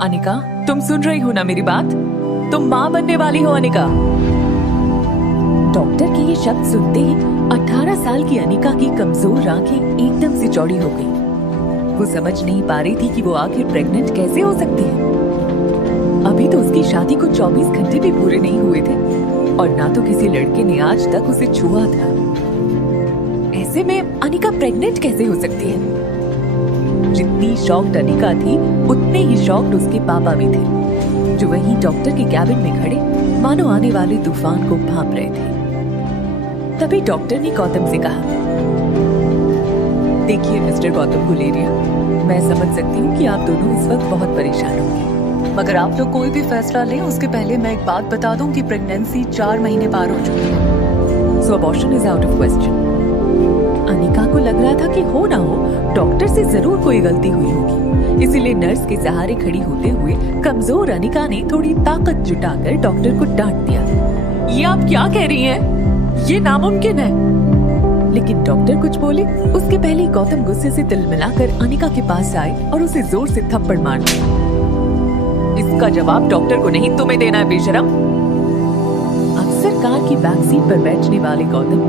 अनिका, तुम सुन रही हो ना मेरी बात? तुम माँ बनने वाली हो अनिका। डॉक्टर के ये शब्द सुनते ही 18 साल की अनिका की कमजोर आंखें एकदम से चौड़ी हो गई। वो समझ नहीं पा रही थी कि वो आखिर प्रेग्नेंट कैसे हो सकती है। अभी तो उसकी शादी को 24 घंटे भी पूरे नहीं हुए थे और ना तो किसी लड़के ने आज तक उसे छुआ था। ऐसे में अनिका प्रेग्नेंट कैसे हो सकती है? जितनी शॉक्ड अनिका थी उतने ही शॉक्ड उसके पापा भी थे, जो वहीं डॉक्टर के कैबिन में खड़े मानो आने वाले तूफान को भांप रहे थे। तभी डॉक्टर ने गौतम से कहा, देखिए मिस्टर गौतम गुलेरिया, मैं समझ सकती हूँ कि आप दोनों इस वक्त बहुत परेशान होंगे, मगर आप लोग कोई भी फैसला लें उसके पहले मैं एक बात बता दूं कि प्रेगनेंसी 4 महीने पार हो चुकी है। So abortion is out of question. Anika को लग रहा था कि हो ना हो डॉक्टर से जरूर कोई गलती हुई होगी, इसीलिए नर्स के सहारे खड़ी होते हुए कमजोर अनिका ने थोड़ी ताकत जुटाकर डॉक्टर को डांट दिया। ये आप क्या कह रही हैं? ये नामुमकिन है। लेकिन डॉक्टर कुछ बोले उसके पहले गौतम गुस्से से तिलमिलाकर अनिका के पास आए और उसे जोर से थप्पड़ मार दिया। इसका जवाब डॉक्टर को नहीं तुम्हें देना है बेशरम। अक्सर कार की बैक सीट पर बैठने वाले गौतम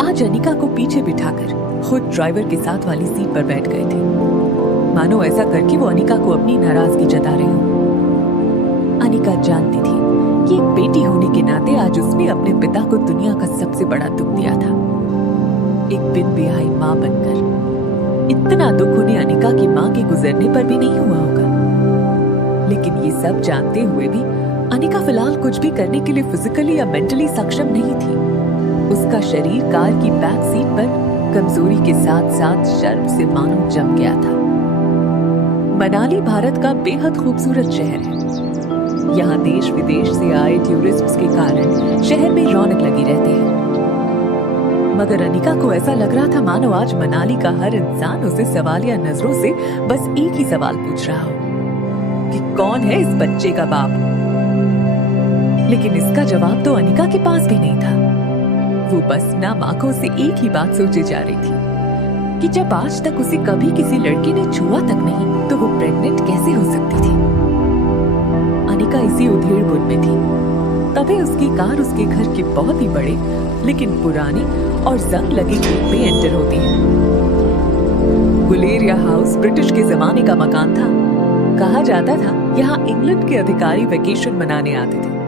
आज अनिका को पीछे बिठाकर खुद ड्राइवर के साथ वाली सीट पर बैठ गए थे, मानो ऐसा करके वो अनिका को अपनी नाराजगी जता रहे हो। अनिका जानती थी कि एक बेटी होने के नाते आज उसने अपने पिता को दुनिया का सबसे बड़ा दुख दिया था। एक बिन ब्याही माँ बनकर इतना दुख उन्हें अनिका की माँ के गुजरने पर भी नहीं हुआ होगा। लेकिन ये सब जानते हुए भी अनिका फिलहाल कुछ भी करने के लिए फिजिकली या मेंटली सक्षम नहीं थी। उसका शरीर कार की बैक सीट पर कमजोरी के साथ साथ शर्म से मानो जम गया था। मनाली भारत का बेहद खूबसूरत शहर है। यहाँ देश विदेश से आए टूरिस्ट्स के कारण शहर में रौनक लगी रहती है। मगर अनिका को ऐसा लग रहा था मानो आज मनाली का हर इंसान उसे सवालिया नजरों से बस एक ही सवाल पूछ रहा हो कि कौन है इस बच्चे का बाप। लेकिन इसका जवाब तो अनिका के पास भी नहीं था। वो बस नाम आंखों से एक ही बात सोचे जा रही थी कि जब आज तक उसे कभी किसी लड़के ने छुआ तक नहीं, तो वो प्रेग्नेंट कैसे हो सकती थी। अनिका इसी उधेड़-बुन में थी। तभी उसकी कार उसके घर के बहुत ही बड़े लेकिन पुराने और जंग लगे गेट में एंटर होती है। गुलेरिया हाउस ब्रिटिश के जमाने का मकान था। कहा जाता था यहाँ इंग्लैंड के अधिकारी वेकेशन मनाने आते थे।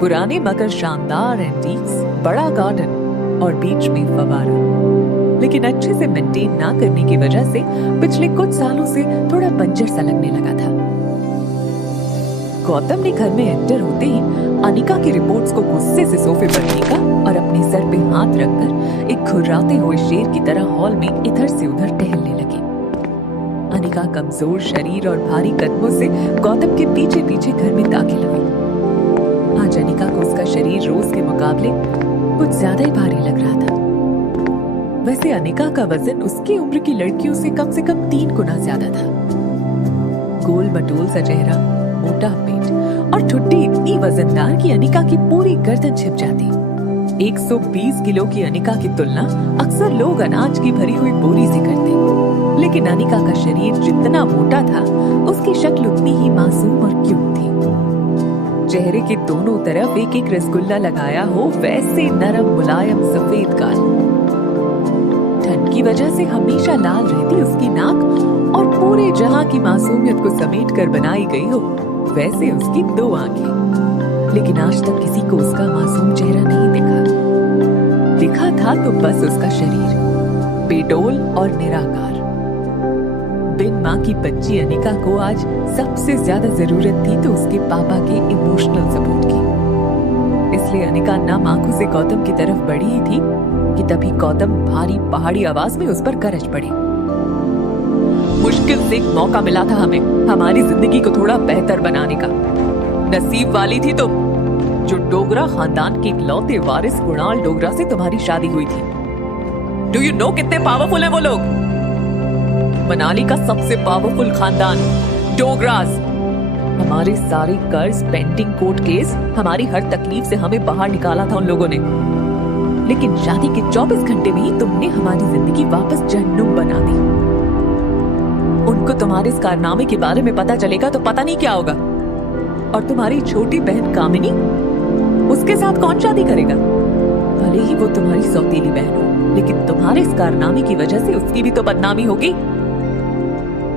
पुराने मगर शानदार एंटीक्स, बड़ा गार्डन और बीच में फवारा, लेकिन अच्छे से मेंटेन ना करने की वजह से पिछले कुछ सालों से थोड़ा बंजर सा लगने लगा था। गौतम ने घर में एंटर होते ही अनिका की रिपोर्ट्स को गुस्से से सोफे पर फेंका और अपने सर पे हाथ रखकर एक घुर्राते हुए शेर की तरह हॉल में इधर से उधर टहलने लगी। अनिका कमजोर शरीर और भारी कदमों से गौतम के पीछे पीछे घर में दाखिल हुई। आज अनिका को उसका शरीर रोज के मुकाबले कुछ ज्यादा ही भारी लग रहा था। वैसे अनिका का वजन उसकी उम्र की लड़कियों से कम 3 गुना ज्यादा था। गोल मटोल सा चेहरा, मोटा पेट और ठुड्डी इतनी वजनदार कि अनिका की पूरी गर्दन छिप जाती। 120 किलो की अनिका की तुलना अक्सर लोग अनाज की भरी हुई बोरी से करते, लेकिन अनिका का शरीर जितना मोटा था उसकी शक्ल उतनी ही मासूम और क्यूट थी। चेहरे के दोनों तरफ एक एक रसगुल्ला लगाया हो वैसे नरम मुलायम सफेद गाल। ठंड की वजह से हमेशा लाल रहती उसकी नाक और पूरे जहां की मासूमियत को समेट कर बनाई गई हो वैसे उसकी 2 आंखें। लेकिन आज तक किसी को उसका मासूम चेहरा नहीं दिखा था तो बस उसका शरीर बेडोल और निराकार। बिन माँ की बच्ची अनिका को आज सबसे ज्यादा जरूरत थी तो उसके पापा के इमोशनल सपोर्ट की। इसलिए अनिका नाम आंखों से गौतम की तरफ बढ़ी ही थी कि तभी गौतम भारी पहाड़ी आवाज में उस पर गरज पड़े। मुश्किल से एक मौका मिला था हमें हमारी जिंदगी को थोड़ा बेहतर बनाने का। नसीब वाली थी तुम जो डोगरा खानदान के इकलौते वारिस कुणाल डोगरा से तुम्हारी शादी हुई थी। डू यू नो कितने पावरफुल हैं वो लोग? मनाली का सबसे पावरफुल खानदान डोगरास। हमारे सारे कर्ज, पेंडिंग कोर्ट केस, हमारी हर तकलीफ से हमें बाहर निकाला था उन लोगों ने। लेकिन शादी के 24 घंटे में ही तुमने हमारी जिंदगी वापस जहन्नुम बना दी। उनको तुम्हारे इस कारनामे के बारे में पता चलेगा तो पता नहीं क्या होगा। और तुम्हारी छोटी बहन कामिनी, उसके साथ कौन शादी करेगा? भले ही वो तुम्हारी सौतेली बहन हो, लेकिन तुम्हारे इस कारनामे की वजह से उसकी भी तो बदनामी होगी।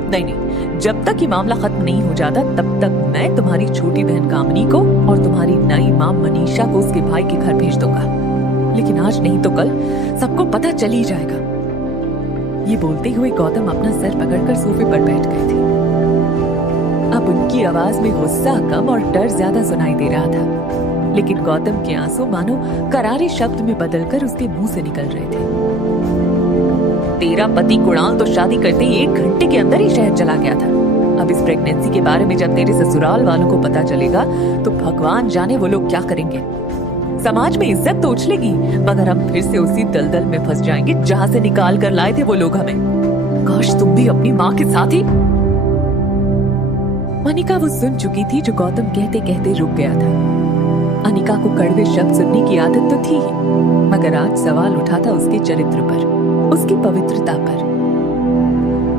नहीं नहीं, जब तक ये मामला खत्म नहीं हो जाता तब तक मैं तुम्हारी छोटी बहन कामिनी को और तुम्हारी नई माँ मनीषा को उसके भाई के घर भेज दूंगा। लेकिन आज नहीं तो कल सबको पता चल ही जाएगा। ये बोलते हुए गौतम अपना सर पकड़कर सोफे पर बैठ गए थे। अब उनकी आवाज में गुस्सा कम और डर ज्यादा सुनाई दे रहा था, लेकिन गौतम के आंसू मानो करारे शब्द में बदलकर उसके मुंह से निकल रहे थे। तेरा पति कुणाल तो शादी करते ही 1 घंटे के अंदर ही शहर चला गया था। अब इस प्रेगनेंसी के बारे में जब तेरे ससुराल वालों को पता चलेगा तो भगवान जाने वो लोग क्या करेंगे। समाज में इज्जत तो उछलेगी, मगर हम फिर से उसी दलदल में फंस जाएंगे जहां से निकाल कर लाए थे वो लोग हमें। काश तुम भी अपनी माँ के साथ ही। अनिका वो सुन चुकी थी जो गौतम कहते कहते रुक गया था। अनिका को कड़वे शब्द सुनने की आदत तो थी ही, मगर आज सवाल उठा था उसके चरित्र पर, उसकी पवित्रता पर।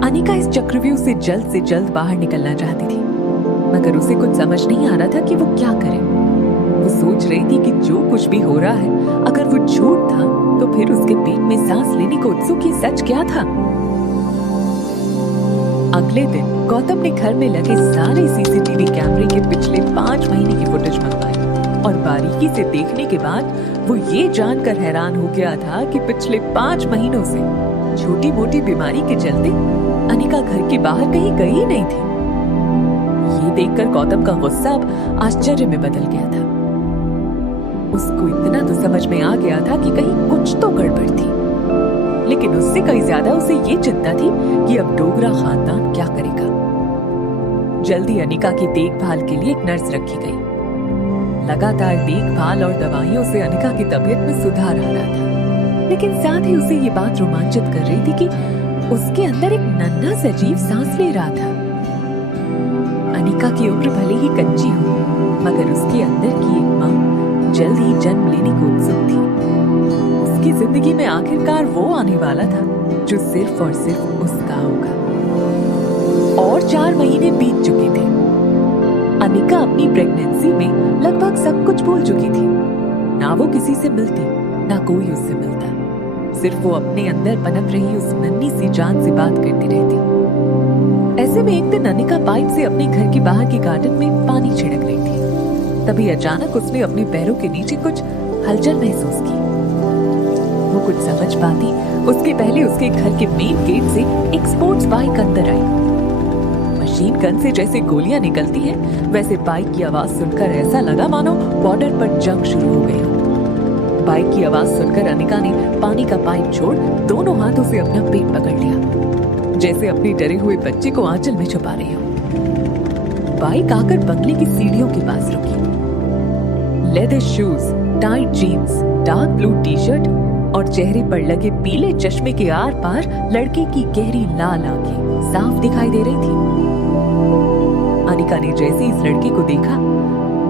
अनिका इस चक्रव्यूह से जल्द बाहर निकलना चाहती थी, मगर उसे कुछ समझ नहीं आ रहा था कि वो क्या करे। वो सोच रही थी कि जो कुछ भी हो रहा है, अगर वो झूठ था तो फिर उसके पेट में सांस लेने को उत्सुक ये सच क्या था। अगले दिन गौतम ने घर में लगे सारे सीसीटीवी कैमरे के पिछले 5 महीने की फुटेज मंगवाई और बारीकी से देखने के बाद वो ये जानकर हैरान हो गया था कि पिछले 5 महीनों से छोटी मोटी बीमारी के चलते अनिका घर के बाहर कहीं गई ही नहीं थी। ये देखकर गौतम का गुस्सा अब आश्चर्य में बदल गया था। उसको इतना तो समझ में आ गया था कि कहीं कुछ तो गड़बड़ थी, लेकिन उससे कहीं ज्यादा उसे ये चिंता थी कि अब डोगरा खानदान क्या करेगा। जल्दी अनिका की देखभाल के लिए एक नर्स रखी गई। लगातार देखभाल और दवाइयों से अनिका की तबीयत में सुधार आ रहा था, लेकिन साथ ही उसे ये बात रोमांचित कर रही थी कि उसके अंदर एक नन्हा सजीव सांस ले रहा था। अनिका की उम्र भले ही कच्ची हो, मगर उसके अंदर की एक माँ जल्द ही जन्म लेने को उत्सुक थी। उसकी जिंदगी में आखिरकार वो आने वाला था जो सिर्फ और सिर्फ उसका होगा। और 4 महीने बीत चुके थे। अनिका अपनी प्रेगनेंसी में लगभग सब कुछ भूल चुकी थी। ना वो किसी से मिलती, ना कोई उससे मिलता। सिर्फ वो अपने अंदर पनप रही उस नन्ही सी जान से बात करती रहती। ऐसे में एक दिन अनिका पाइप से अपने घर के बाहर के गार्डन में पानी छिड़क रही थी। तभी अचानक उसने अपने पैरों के नीचे कुछ हलचल महसूस की। वो कुछ समझ पाती उसके पहले उसके घर के मेन गेट से एक स्पोर्ट्स बाइक अंदर आई। मशीन गन से जैसे गोलियां निकलती हैं, वैसे बाइक की आवाज सुनकर ऐसा लगा मानो बॉर्डर पर जंग शुरू हो गई हो। बाइक की आवाज सुनकर अनिका ने पानी का पाइप छोड़ दोनों हाथों से अपना पेट पकड़ लिया, जैसे अपने डरे हुए बच्चे को आंचल में छुपा रही हो। बाइक आकर बंगले की सीढ़ियों के पास रुकी। Leather shoes, tight jeans, dark blue T shirt और चेहरे पर लगे पीले चश्मे के आर पार लड़के की गहरी लाल आंखें साफ दिखाई दे रही थी। अनिका ने जैसे इस लड़के को देखा,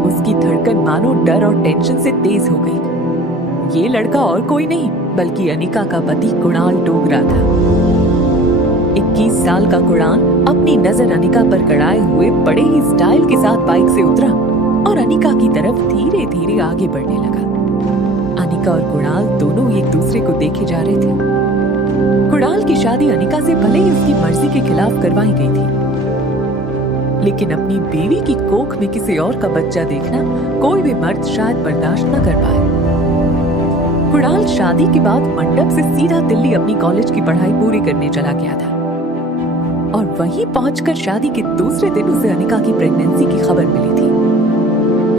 उसकी धड़कन मानो डर और टेंशन से तेज हो गई। ये लड़का और कोई नहीं बल्कि अनिका का पति कुणाल डोगरा था। 21 साल का कुणाल अपनी नजर अनिका पर गड़ाए हुए बड़े ही स्टाइल के साथ बाइक से उतरा और अनिका की तरफ धीरे धीरे आगे बढ़ने लगा। अनिका और कुणाल दोनों एक दूसरे को देखे जा रहे थे। कुणाल की शादी अनिका से भले ही उसकी मर्जी के खिलाफ करवाई गई थी, लेकिन अपनी बीवी की कोख में किसी और का बच्चा देखना कोई भी मर्द शायद बर्दाश्त न कर पाए। कुणाल शादी के बाद मंडप से सीधा दिल्ली अपनी कॉलेज की पढ़ाई पूरी करने चला गया था और वहीं पहुंचकर शादी के दूसरे दिन उसे अनिका की प्रेगनेंसी की खबर मिली थी।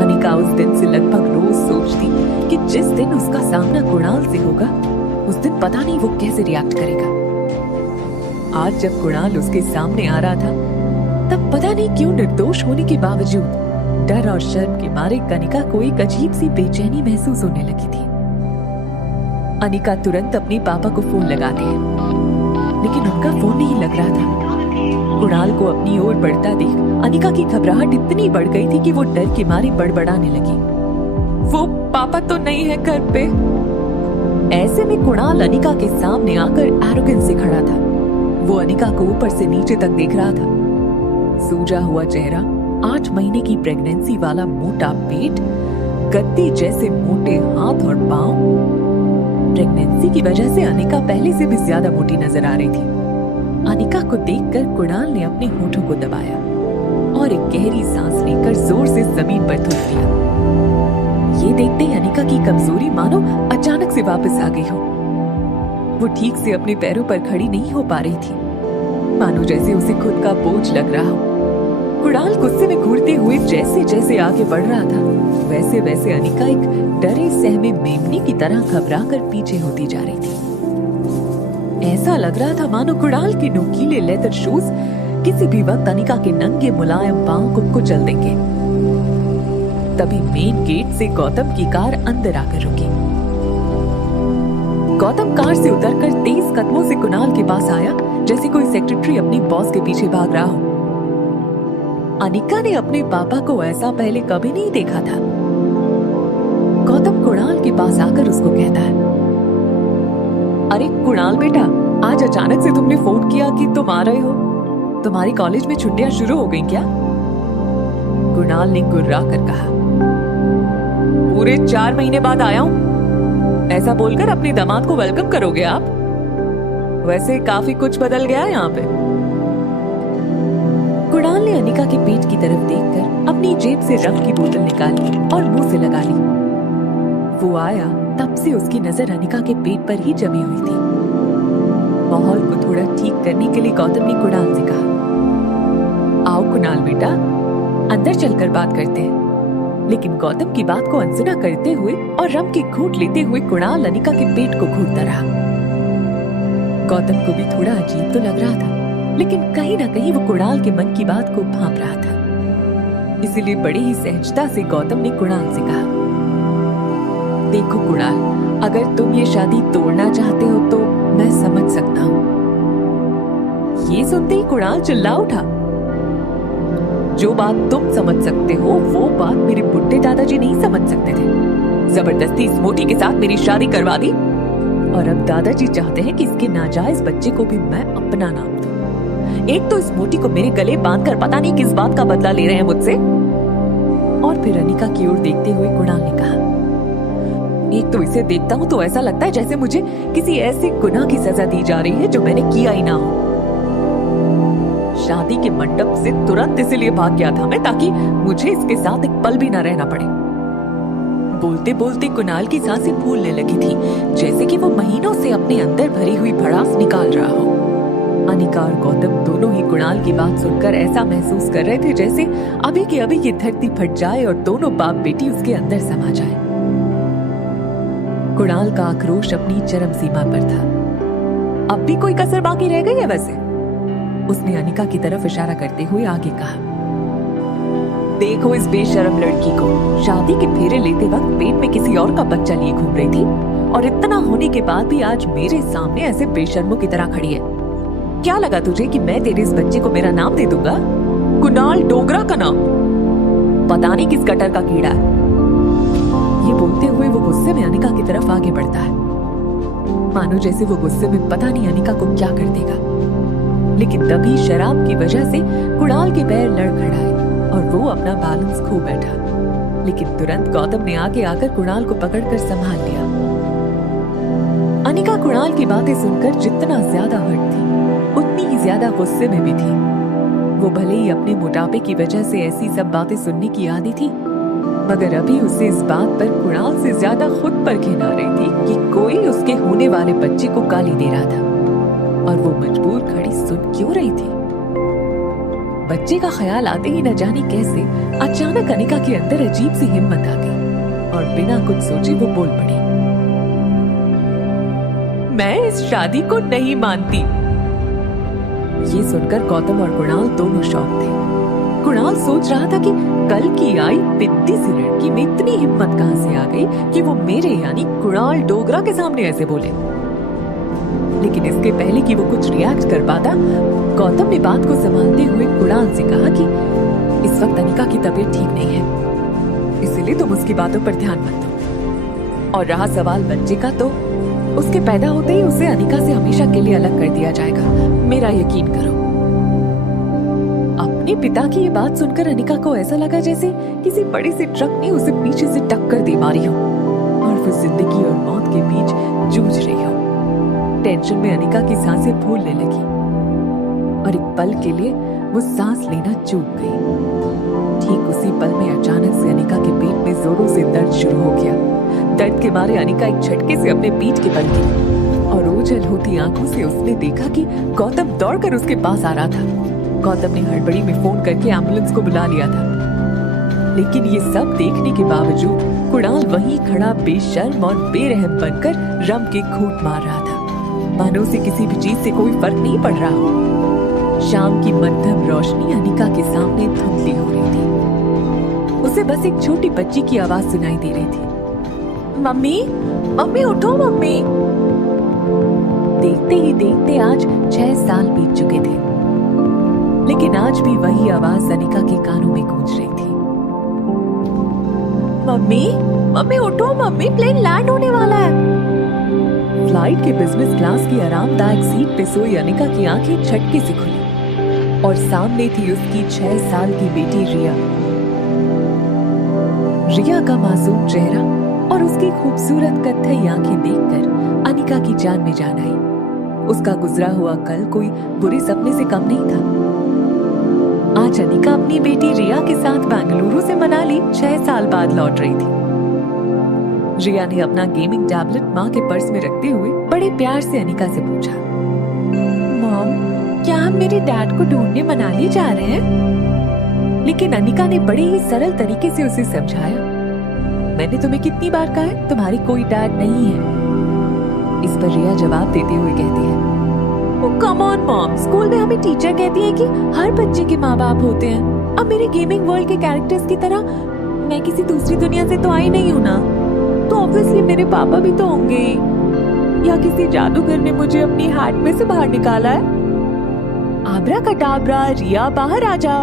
अनिका उस दिन से लगभग रोज सोचती कि जिस दिन उसका सामना कुणाल से होगा, उस दिन पता नहीं वो कैसे रिएक्ट करेगा। आज जब कुणाल उसके सामने आ रहा था, तब पता नहीं क्यों निर्दोष होने के बावजूद डर और शर्म के मारे अनिका को एक अजीब सी बेचैनी महसूस होने लगी थी। अनिका तुरंत अपने पापा को फोन लगाती है, लेकिन उनका फोन नहीं लग रहा था। कुणाल को अपनी ओर बढ़ता देख अनिका की घबराहट इतनी बढ़ गई थी कि वो डर के मारे बड़बड़ाने लगी। वो पापा तो नहीं है घर पे। ऐसे में कुणाल अनिका के सामने आकर एरोगेंस से खड़ा था। वो अनिका को ऊपर से नीचे तक देख रहा था। सूजा हुआ चेहरा, 8 महीने की प्रेगनेंसी वाला मोटा पेट, गद्दी जैसे मोटे हाथ और पांव। प्रेगनेंसी की वजह से अनिका पहले से भी ज्यादा मोटी नजर आ रही थी। अनिका को देखकर कुणाल ने अपने होठों को दबाया और एक गहरी सांस लेकर जोर से जमीन पर थूक दिया। ये देखते ही अनिका की कमजोरी मानो अचानक से वापस आ गई हो। वो ठीक से अपने पैरों पर खड़ी नहीं हो पा रही थी, मानो जैसे उसे खुद का बोझ लग रहा हो। कुणाल गुस्से में घूरते हुए जैसे जैसे आगे बढ़ रहा था, वैसे वैसे अनिका एक डरे सहमे मेमने की तरह घबरा कर पीछे होती जा रही थी। ऐसा लग रहा था मानो कुणाल के नुकीले लेदर शूज किसी भी वक्त अनिका के नंगे मुलायम पांव को कुचल देंगे। तभी मेन गेट से गौतम की कार अंदर आकर रुकी। गौतम कार से उतरकर तेज कदमों से कुणाल के पास आया, जैसे कोई सेक्रेटरी अपनी बॉस के पीछे भाग रहा हो। अनिका ने अपने पापा को ऐसा पहले कभी नहीं देखा था। गौतम कुणाल के पास आकर उसको कहता है, अरे कुणाल बेटा, आज अचानक से तुमने फोन किया कि तुम आ रहे हो। तुम्हारी कॉलेज में छुट्टियां शुरू हो गई क्या? कुणाल ने गुर्रा कर कहा, पूरे 4 महीने बाद आया हूं। ऐसा बोलकर अपने दामाद को वेलकम करोगे आप? वैसे काफी कुछ बदल गया है यहाँ पे। कुणाल ने अनिका के पेट की तरफ देखकर अपनी जेब से रम की बोतल निकाली और मुंह से लगा ली। वो आया तब से उसकी नजर अनिका के पेट पर ही जमी हुई थी। माहौल को थोड़ा ठीक करने के लिए गौतम ने कुणाल से कहा, आओ कुणाल बेटा, अंदर चलकर बात करते हैं। लेकिन गौतम की बात को अनसुना करते हुए और रम की घूंट लेते हुए कुणाल अनिका के पेट को घूंटता रहा। गौतम को भी थोड़ा अजीब तो लग रहा था, लेकिन कहीं ना कहीं वो कुणाल के मन की बात को भांप रहा था। इसीलिए बड़ी ही सहजता से गौतम ने कुणाल से कहा, देखो कुणाल, अगर तुम ये शादी तोड़ना चाहते हो तो मैं समझ सकता हूँ। ये सुनते ही कुणाल चिल्ला उठा, जो बात तुम समझ सकते हो वो बात मेरे बुढ़े दादाजी नहीं समझ सकते थे। जबरदस्ती इस मोटी के साथ मेरी शादी करवा दी और अब दादाजी चाहते हैं कि इसके नाजायज बच्चे को भी मैं अपना नाम दूं। एक तो इस मोटी को मेरे गले बांधकर पता नहीं किस बात का बदला ले रहे हैं मुझसे। और फिर अनिका की ओर देखते हुए कुणाल ने कहा, एक तो इसे देखता हूँ तो ऐसा लगता है जैसे मुझे किसी ऐसे गुनाह की सजा दी जा रही है जो मैंने किया ही ना हो। शादी के मंडप से तुरंत इसीलिए भाग गया था मैं, ताकि मुझे इसके साथ एक पल भी ना रहना पड़े। बोलते बोलते कुणाल की सांसें फूलने लगी थी, जैसे कि वो महीनों से अपने अंदर भरी हुई भड़ास निकाल रहा हो। अनिका और गौतम दोनों ही कुणाल की बात सुनकर ऐसा महसूस कर रहे थे जैसे अभी के अभी ये धरती फट जाए और दोनों बाप बेटी उसके अंदर समा जाए। कुणाल का आक्रोश अपनी चरम सीमा पर था। अब भी कोई कसर बाकी रह गई है वैसे? उसने अनिका की तरफ इशारा करते हुए आगे कहा, देखो इस बेशरम लड़की को, शादी के फेरे लेते वक्त पेट में किसी और का बच्चा लिए घूम रही थी और इतना होने के बाद भी आज मेरे सामने ऐसे बेशर्मों की तरह खड़ी है। क्या लगा तुझे कि मैं तेरे इस बच्चे को मेरा नाम दे दूंगा? कुणाल डोगरा का नाम, पता नहीं किस गटर का कीड़ा है। ये बोलते हुए वो गुस्से में अनिका की तरफ आगे बढ़ता है, मानो जैसे वो गुस्से में पता नहीं अनिका को क्या कर देगा। लेकिन तभी शराब की वजह से कुणाल के पैर लड़खड़ाए और वो अपना बैलेंस खो बैठा। लेकिन तुरंत गौतम ने आगे आकर कुणाल को पकड़कर संभाल लिया। अनिका कुणाल की बातें सुनकर जितना ज्यादा हर्ट थी, उतनी ही ज्यादा गुस्से में भी थी। वो भले ही अपने मोटापे की वजह से ऐसी सब बातें सुनने की आदी थी, मगर अभी उसे इस बात पर कुणाल से ज्यादा खुद पर घिन आ रही थी कि कोई उसके होने वाले बच्चे को गाली दे रहा था और वो मजबूर खड़ी सुन क्यों रही थी। बच्चे का ख्याल आते ही न जाने कैसे अचानक अनिका के अंदर अजीब सी हिम्मत आ गई और बिना कुछ सोचे वो बोल पड़ी, मैं इस शादी को नहीं मानती। ये सुनकर गौतम और कुणाल दोनों शॉक थे। कुणाल सोच रहा था कि कल की आई पिद्दी सी लड़की में इतनी हिम्मत कहां से आ गई कि वो मेरे यानी कुणाल डोगरा के सामने ऐसे बोले। लेकिन इसके पहले कि वो कुछ रिएक्ट कर पाता, गौतम ने बात को संभालते हुए कुणाल से कहा कि इस वक्त अनिका की तबीयत ठीक नहीं है, इसलिए तुम उसकी बातों पर ध्यान मत दो। और रहा सवाल बच्चे का, तो उसके पैदा होते ही उसे अनिका से हमेशा के लिए अलग कर दिया जाएगा, मेरा यकीन करो। अपने पिता की ये बात सुनकर अनिका को ऐसा लगा जैसे किसी बड़े से ट्रक ने उसे पीछे से टक्कर दे मारी हो और वो जिंदगी और मौत के बीच जूझ रही हो। टेंशन में अनिका की सांसें फूलने लगी और एक पल के लिए वो सांस लेना चूक गई। ठीक उसी पल में अचानक से अनिका के पेट में जोरों से दर्द शुरू हो गया। दर्द के मारे अनिका एक झटके से अपने पीठ के बल गिरी और ओझल होती आंखों से उसने देखा कि गौतम दौड़कर उसके पास आ रहा था। गौतम ने हड़बड़ी में फोन करके एम्बुलेंस को बुला लिया था, लेकिन ये सब देखने के बावजूद कुणाल वहीं खड़ा बेशर्म और बेरहम बनकर रम के घूंट मार रहा था, मानो उसे किसी भी चीज से कोई फर्क नहीं पड़ रहा हो। शाम की मध्यम रोशनी अनिका के सामने धुंधली हो रही थी। उसे बस एक छोटी बच्ची की आवाज सुनाई दे रही थी, मम्मी मम्मी उठो मम्मी। देखते ही देखते आज 6 साल बीत चुके थे, लेकिन आज भी वही आवाज अनिका के कानों में गूंज रही थी, मम्मी मम्मी उठो मम्मी, प्लेन लैंड होने वाला है। फ्लाइट के बिजनेस क्लास की आरामदायक सीट पे सोई अनिका की आंखें झटके से खुली और सामने थी उसकी 6 साल की बेटी रिया। रिया का मासूम चेहरा और उसकी खूबसूरत कत्थई आंखें देखकर अनिका की जान में जान आई। उसका गुजरा हुआ कल कोई बुरे सपने से कम नहीं था। आज अनिका अपनी बेटी रिया के साथ बेंगलुरु से मनाली 6 साल बाद लौट रही थी। रिया ने अपना गेमिंग टैबलेट माँ के पर्स में रखते हुए बड़े प्यार से अनिका से पूछा, मॉम क्या हम मेरे डैड को ढूंढने मनाली जा रहे हैं? लेकिन अनिका ने बड़े ही सरल तरीके से उसे समझाया, मैंने तुम्हें कितनी बार कहा है तुम्हारी कोई डैड नहीं है। इस पर रिया जवाब देते हुए कहती है, ओह कम ऑन मॉम, स्कूल में हमें टीचर कहती है कि हर बच्चे के माँ बाप होते हैं। अब मेरे गेमिंग वर्ल्ड के कैरेक्टर्स की तरह मैं किसी दूसरी दुनिया से तो आई नहीं हूँ ना, तो ऑब्वियसली मेरे पापा भी तो होंगे, या किसी जादूगर ने मुझे अपनी हार्ट में से बाहर निकाला है। आबरा कटाबरा, रिया बाहर आ जा।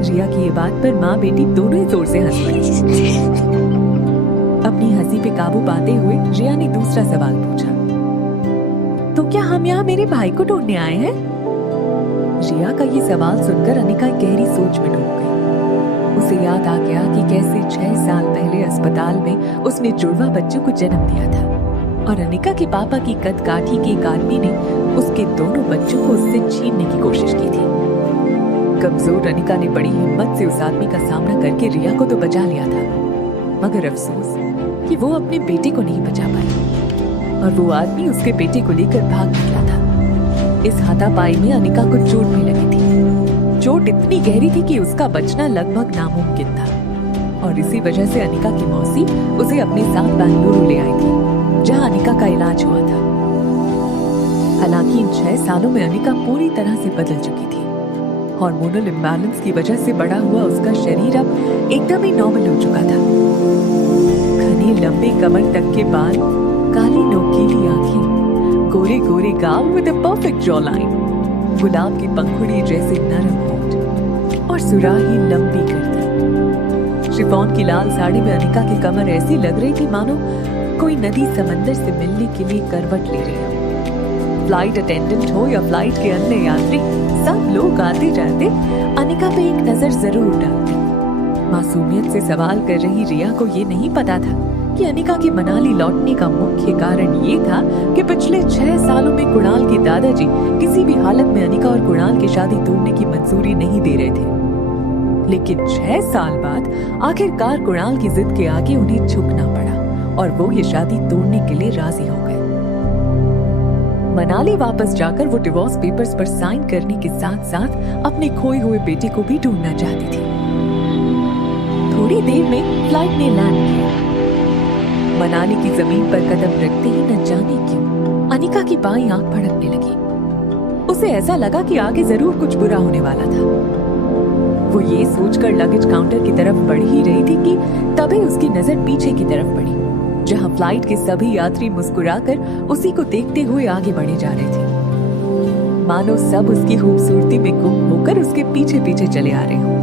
रिया की ये बात पर माँ बेटी दोनों ही जोर से हंस पड़ी। अपनी हंसी पे काबू पाते हुए रिया ने दूसरा सवाल पूछा, तो क्या हम यहाँ मेरे भाई को ढूंढने आए हैं? रिया का ये सवाल सुनकर अनिका गहरी सोच में डूब गई। उसे याद आ गया कि कैसे 6 साल पहले अस्पताल में उसने जुड़वा बच्चों को जन्म दिया था और अनिका के पापा की कदकाठी के एक आदमी ने उसके दोनों बच्चों को उससे छीनने की कोशिश की थी। कमजोर अनिका ने बड़ी हिम्मत से उस आदमी का सामना करके रिया को तो बचा लिया था, मगर अफसोस कि वो अपने बेटे को नहीं बचा पाई और वो आदमी उसके बेटे को लेकर भाग निकला था। इस हाथापाई में अनिका को चोट भी लगी थी। चोट इतनी गहरी थी कि उसका बचना लगभग नामुमकिन था और इसी वजह से अनिका की मौसी उसे अपने साथ बेंगलुरु ले आई थी, जहां अनिका का इलाज हुआ था। हालांकि इन 6 सालों में अनिका पूरी तरह से बदल चुकी थी। हार्मोनल इम्बैलेंस की वजह से बढ़ा हुआ उसका शरीर अब एकदम ही नॉर्मल हो चुका था। घने लंबे कमर तक के बाल, काली नोकीली आंखें, गोरे गोरे गाल with a perfect jawline, गुलाब की पंखुड़ी जैसे नरम होंठ और सुराही लंबी गर्दन। शिफॉन की लाल साड़ी में अनिका की कमर ऐसी लग रही थी मानो कोई नदी समंदर से मिलने के लिए करवट ले रही हो। फ्लाइट अटेंडेंट हो या फ्लाइट के अन्य यात्री, सब लोग आते जाते अनिका पे एक नजर जरूर डालते। मासूमियत से सवाल कर रही रिया को ये नहीं पता था कि अनिका के मनाली लौटने का मुख्य कारण ये था कि पिछले 6 सालों में कुणाल के दादाजी किसी भी हालत में अनिका और कुणाल की शादी तोड़ने की मंजूरी नहीं दे रहे थे। लेकिन 6 साल बाद आखिरकार कुणाल की जिद के आगे उन्हें झुकना पड़ा और वो ये शादी तोड़ने के लिए राजी हो गए। मनाली वापस जाकर वो डिवोर्स पेपर्स पर साइन करने के साथ साथ अपने खोए हुए बेटे को भी ढूंढना चाहती थी। थोड़ी देर में फ्लाइट ने लैंड किया। मनाली की जमीन पर कदम रखते ही न जाने क्यों अनिका की बाईं आंख फड़कने लगी। उसे ऐसा लगा कि आगे जरूर कुछ बुरा होने वाला था। वो ये सोचकर लगेज काउंटर की तरफ बढ़ ही रही थी कि तभी उसकी नजर पीछे की तरफ पड़ी, जहां फ्लाइट के सभी यात्री मुस्कुराकर उसी को देखते हुए आगे बढ़े जा रहे थे, मानो सब उसकी खूबसूरती में गुम होकर उसके पीछे पीछे चले आ रहे हो।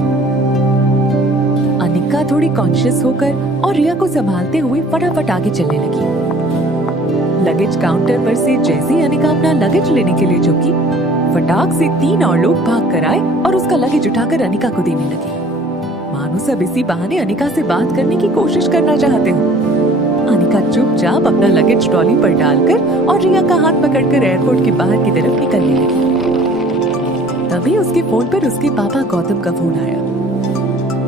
अनिका थोड़ी कॉन्शियस होकर और रिया को संभालते हुए फटाफट आगे चलने लगी। लगेज काउंटर पर से जैसे ही अनिका अपना लगेज लेने के लिए झुकी, फटाक से 3 और लोग भाग कर आए और उसका लगेज उठाकर अनिका को देने लगे, मानो सब इसी बहाने अनिका से बात करने की कोशिश करना चाहते हो। अनिका चुपचाप अपना लगेज ट्रॉली पर डालकर और रिया का हाथ पकड़कर एयरपोर्ट के बाहर की तरफ निकलने लगी। तभी उसके फोन पर उसके पापा गौतम का फोन आया।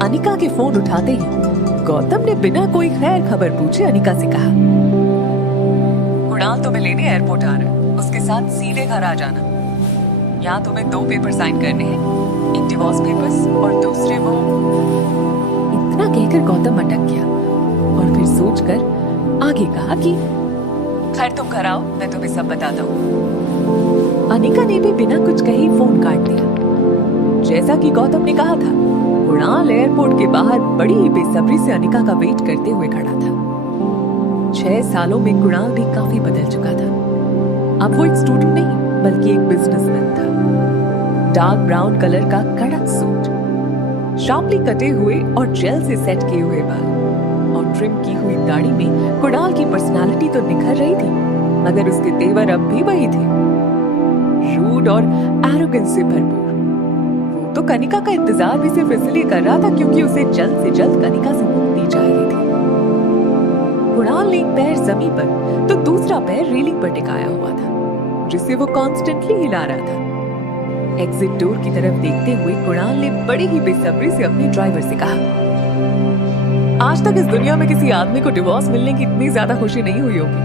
अनिका के फोन उठाते ही गौतम ने बिना कोई खैर खबर पूछे अनिका से कहा, कुणाल तुम्हें लेने एयरपोर्ट आ रहा है, उसके साथ सीधे घर आ जाना। यहाँ तुम्हें 2 पेपर साइन करने हैं, एक डिवोर्स पेपर्स और दूसरे वो। इतना कहकर गौतम अटक गया और फिर सोचकर आगे कहा कि खैर तुम घर आओ, मैं तुम्हें सब बताता हूँ। अनिका ने भी बिना कुछ कहे फोन काट दिया। जैसा कि गौतम ने कहा था, कुणाल एयरपोर्ट के बाहर बड़ी ही बेसब्री से अनिका का वेट करते हुए खड़ा था। 6 सालों में कुणाल भी काफी बदल चुका था। अब वो एक स्टूडेंट नहीं बल्कि एक बिजनेसमैन था। डार्क ब्राउन कलर का कड़क सूट, शार्पली कटे हुए और जेल से सेट किए हुए बाल और ट्रिम की हुई दाढ़ी में कुणाल की पर्सनालिटी तो निखर रही थी, मगर उसके तेवर अब भी वही थे, रूड और एरोगेंस से भरपूर। वो तो कनिका का इंतजार भी सिर्फ इसलिए कर रहा था क्योंकि उसे जल्द से जल्द कनिका से मुक्ति चाहिए थी। कुणाल ने एक पैर जमीन पर तो दूसरा पैर रेलिंग पर टिकाया हुआ था, जिसे वो कॉन्स्टेंटली हिला रहा था। एग्जिट डोर की तरफ देखते हुए कुणाल ने बड़ी ही बेसब्री से अपने ड्राइवर से कहा, आज तक इस दुनिया में किसी आदमी को डिवोर्स मिलने की इतनी ज्यादा खुशी नहीं हुई होगी।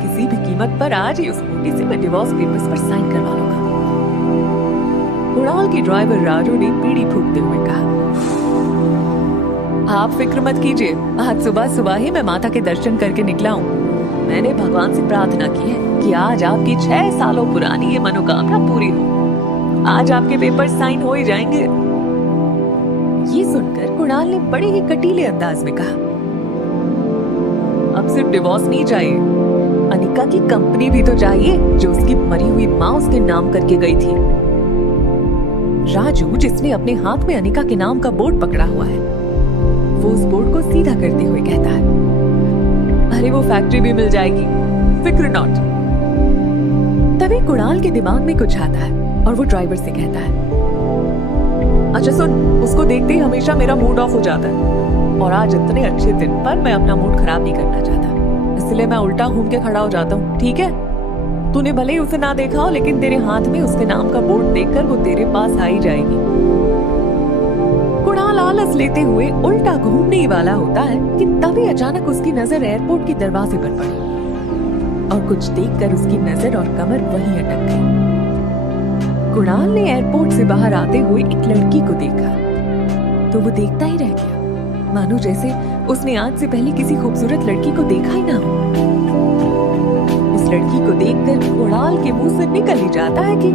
किसी भी कीमत पर आज ही उस मोटी से मैं डिवोर्स पेपर्स पर साइन करवा लूंगा। कुणाल के ड्राइवर राजू ने बीड़ी फूंकते हुए कहा, आप फिक्र मत कीजिए, आज सुबह सुबह ही मैं माता के दर्शन करके निकला हूँ। मैंने भगवान से प्रार्थना की है कि आज आपकी 6 सालों पुरानी ये मनोकामना पूरी हो। आज आपके पेपर साइन हो ही जाएंगे। ये सुनकर कुणाल ने बड़े ही कटीले अंदाज में कहा, अब सिर्फ डिवोर्स नहीं चाहिए, अनिका की कंपनी भी तो चाहिए जो उसकी मरी हुई माँ उसके नाम करके गई थी। राजू, जिसने अपने हाथ में अनिका के नाम का बोर्ड पकड़ा हुआ है, वो उस बोर्ड को सीधा करते हुए कहता है, अरे वो फैक्ट्री भी मिल जाएगी, फिक्र नॉट। तभी कुणाल के दिमाग में कुछ आता है और वो ड्राइवर से कहता है, अच्छा सुन, उसको देखते ही हमेशा मेरा मूड ऑफ हो जाता है और आज इतने अच्छे दिन पर मैं अपना मूड खराब नहीं करना चाहता, इसलिए मैं उल्टा घूम के खड़ा हो जाता हूँ, ठीक है? तूने भले ही उसे ना देखा हो, लेकिन तेरे हाथ में उसके नाम का बोर्ड देखकर वो तेरे पास आ ही जाएगी। कुणाल आलस लेते हुए उल्टा घूमने ही वाला होता है कि तभी अचानक उसकी नजर एयरपोर्ट के दरवाजे पर पड़ी और कुछ देखकर उसकी नजर और कमर वहीं अटक गई। कुणाल ने एयरपोर्ट से बाहर आते हुए एक लड़की को देखा तो वो देखता ही रह गया, मानो जैसे उसने आज से पहले किसी खूबसूरत लड़की को देखा ही ना हो। उस लड़की को देखकर कुणाल के मुंह से निकल ही जाता है कि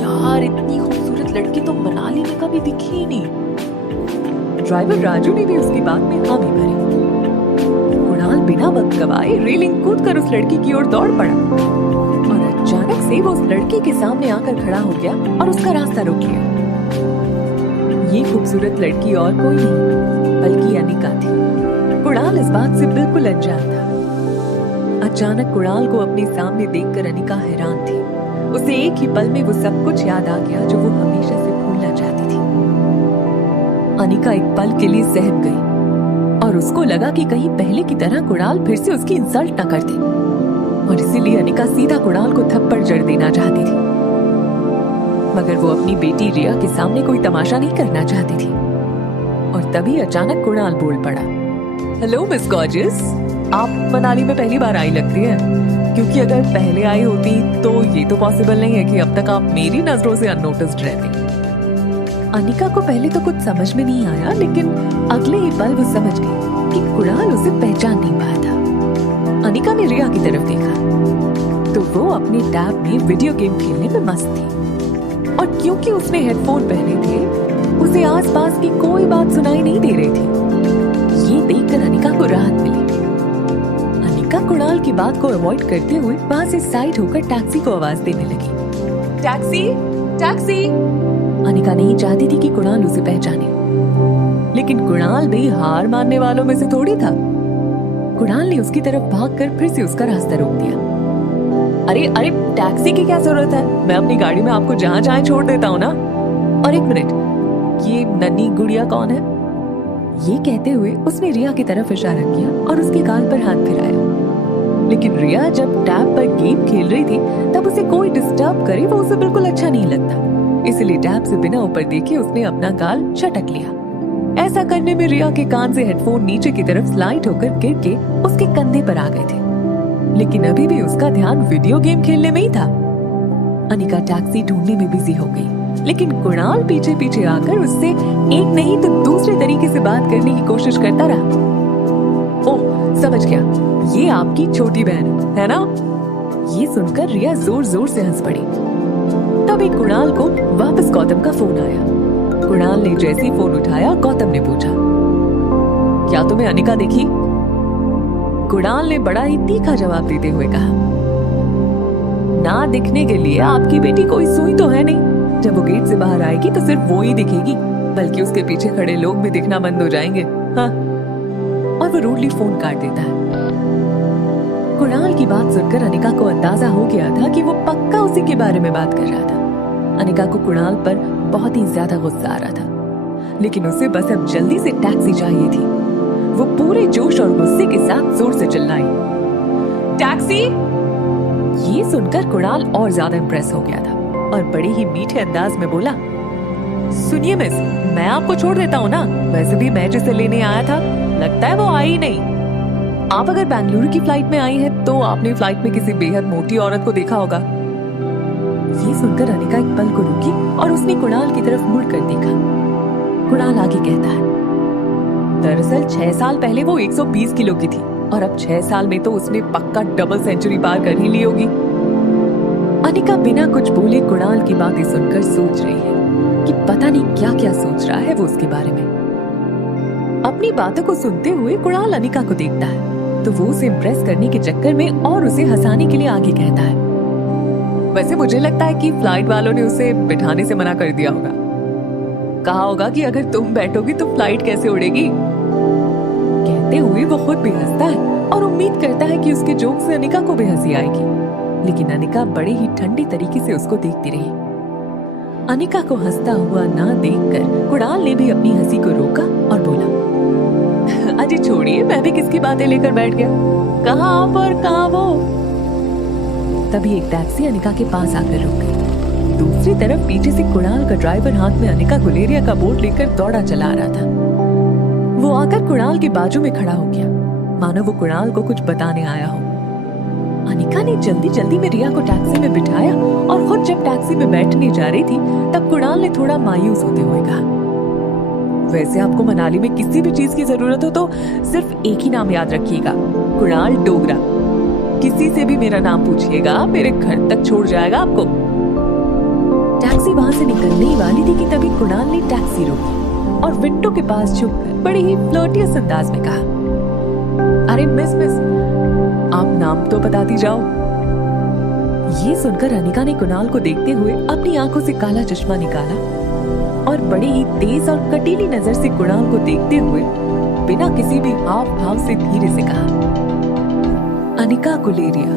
यार, इतनी खूबसूरत लड़की तो मनाली में कभी दिखी ही नहीं। ड्राइवर राजू ने भी उसकी बात में हामी भरी। कुणाल बिना वक्त गवाए रेलिंग कूदकर उस लड़की की ओर दौड़ पड़ा और अचानक से वो उस लड़की के सामने आकर खड़ा हो गया और उसका रास्ता रोक लिया। ये खूबसूरत लड़की और कोई नहीं बल्कि अनिका थी। कुणाल इस बात से बिल्कुल अनजान था। अचानक कुणाल को अपने सामने देखकर अनिका हैरान थी। उसे एक ही पल में वो सब कुछ याद आ गया जो वो हमेशा से भूलना चाहती थी। अनिका एक पल के लिए सहम गई और उसको लगा कि कहीं पहले की तरह कुणाल फिर से उसकी इंसल्ट न कर दे, और इसीलिए अनिका सीधा कुणाल को थप्पड़ जड़ देना चाहती थी। मगर वो अपनी बेटी रिया के सामने कोई तमाशा नहीं करना चाहती थी। और तभी अचानक कुणाल बोल पड़ा, हेलो मिस गॉर्जियस, आप मनाली में पहली बार आई लगती है, क्योंकि अगर पहले आई होती तो ये तो पॉसिबल नहीं है कि अब तक आप मेरी नजरों से अननोटिस्ड रहती। अनिका को पहले तो कुछ समझ में नहीं आया, लेकिन अगले ही पल वो समझ गई कि कुणाल उसे पहचान नहीं पाया था। अनिका ने रिया की तरफ देखा तो वो अपने टैब में वीडियो गेम खेलने में मस्त थी, और क्योंकि उसने हेडफोन पहने थे उसे आसपास की कोई बात सुनाई नहीं दे रही थी। ये देखकर अनिका को राहत मिली। अनिका कुणाल की बात को अवॉइड करते हुए वहां से साइड होकर टैक्सी को आवाज देने लगी। Taxi, taxi. अनिका नहीं चाहती थी कि कुणाल उसे पहचाने, लेकिन कुणाल भी हार मानने वालों में से थोड़ी था। कुणाल ने उसकी तरफ भागकर फिर से उसका रास्ता रोक दिया। अरे अरे, टैक्सी की क्या जरूरत है? मैं अपनी गाड़ी में आपको जहाँ चाहे छोड़ देता हूँ ना। और एक मिनट, ये नन्ही गुड़िया कौन है? ये कहते हुए उसने रिया की तरफ इशारा किया और उसके गाल पर हाथ फिराया। लेकिन रिया जब टैब पर गेम खेल रही थी तब उसे कोई डिस्टर्ब करे वो उसे बिल्कुल अच्छा नहीं लगता, इसलिए टैब से बिना ऊपर देखे उसने अपना गाल झटक लिया। ऐसा करने में रिया के कान से हेडफोन नीचे की तरफ स्लाइड होकर गिर के उसके कंधे पर आ गए थे, लेकिन अभी भी उसका ध्यान वीडियो गेम खेलने में ही था। अनिका टैक्सी ढूंढने में बिजी हो गई, लेकिन कुणाल पीछे पीछे आकर उससे एक नहीं तो दूसरे तरीके से बात करने की कोशिश करता रहा। ओह, समझ गया, ये आपकी छोटी बहन है ना? ये सुनकर रिया जोर जोर से हंस पड़ी। तभी कुणाल को वापस गौतम का फोन आया। कुणाल ने जैसे ही फोन उठाया, गौतम ने पूछा, क्या तुम्हें अनिका दिखी? कुणाल ने बड़ा ही तीखा जवाब देते हुए कहा, ना दिखने के लिए आपकी बेटी कोई सुई तो है नहीं। जब वो गेट से बाहर आएगी तो सिर्फ वो ही दिखेगी, बल्कि उसके पीछे खड़े लोग भी दिखना बंद हो जाएंगे। हाँ। और वो रूडली फोन काट देता है। कुणाल की बात सुनकर अनिका को अंदाजा हो गया था कि वो पक्का उसी के बारे में बात कर रहा था। अनिका को कुणाल पर बहुत ही ज्यादा गुस्सा आ रहा था, लेकिन उसे बस अब जल्दी से टैक्सी चाहिए थी। वो पूरे जोश और गुस्से के साथ जोर से चिल्लाई, टैक्सी! ये सुनकर कुणाल और ज्यादा इंप्रेस हो गया था और बड़े ही मीठे अंदाज में बोला, सुनिए मिस, मैं आपको छोड़ देता हूँ ना। वैसे भी मैं जिसे लेने आया था लगता है वो आई नहीं। आप अगर बेंगलुरु की फ्लाइट में आई हैं तो आपने फ्लाइट में किसी बेहद मोटी औरत को देखा होगा। ये सुनकर अनिका एक पल को रुकी और उसने कुणाल की तरफ मुड़कर देखा। कुणाल आगे कहता है, दरअसल 6 साल पहले वो 120 किलो की थी और अब 6 साल में तो उसने पक्का डबल सेंचुरी पार कर ही ली होगी। अनिका बिना कुछ बोले कुणाल की बातें सुनकर सोच रही है कि पता नहीं क्या क्या सोच रहा है वो उसके बारे में। अपनी बातों को सुनते हुए कुणाल अनिका को देखता है तो वो उसे इम्प्रेस करने के चक्कर में और उसे हंसाने के लिए आगे कहता है, वैसे मुझे लगता है कि फ्लाइट वालों ने उसे बिठाने से मना कर दिया होगा। कहा होगा कि अगर तुम बैठोगी तो फ्लाइट कैसे उड़ेगी। कहते हुए वो खुद भी हंसता है और उम्मीद करता है कि उसके जोक से अनिका को भी हंसी आएगी, लेकिन अनिका बड़े ही ठंडी तरीके से उसको देखती रही। अनिका को हंसता हुआ ना देखकर कुणाल ने भी अपनी हंसी को रोका और बोला, अजी छोड़िए, मैं भी किसकी बातें लेकर बैठ गया। कहाँ आप और कहाँ वो। तभी एक टैक्सी अनिका के पास आकर रुक गई। दूसरी तरफ पीछे से कुणाल का ड्राइवर हाथ में अनिका गुलेरिया का बोर्ड लेकर दौड़ा चला आ रहा था। वो आकर कुणाल के बाजू में खड़ा हो गया, मानो वो कुणाल को कुछ बताने आया हो। अनिका ने जल्दी जल्दी में रिया को टैक्सी में बिठाया और खुद जब टैक्सी में बैठने जा रही थी तब कुणाल ने थोड़ा मायूस होते हुए कहा, वैसे आपको मनाली में किसी भी चीज की जरूरत हो तो सिर्फ एक ही नाम याद रखिएगा, कुणाल डोगरा। किसी से भी मेरा नाम पूछिएगा, मेरे घर तक छोड़ जाएगा आपको। टैक्सी वहां से निकलने ही वाली थी कि तभी कुणाल ने टैक्सी रोकी और विंडो के पास झुककर बड़े ही फ्लर्टियस अंदाज में कहा, अरे मिस आप नाम तो बताती जाओ। ये सुनकर अनिका ने कुणाल को देखते हुए अपनी आंखों से काला चश्मा निकाला और बड़े ही तेज और कटीली नजर से कुणाल को देखते हुए बिना किसी भी हाव भाव से धीरे से कहा, अनिका गुलेरिया।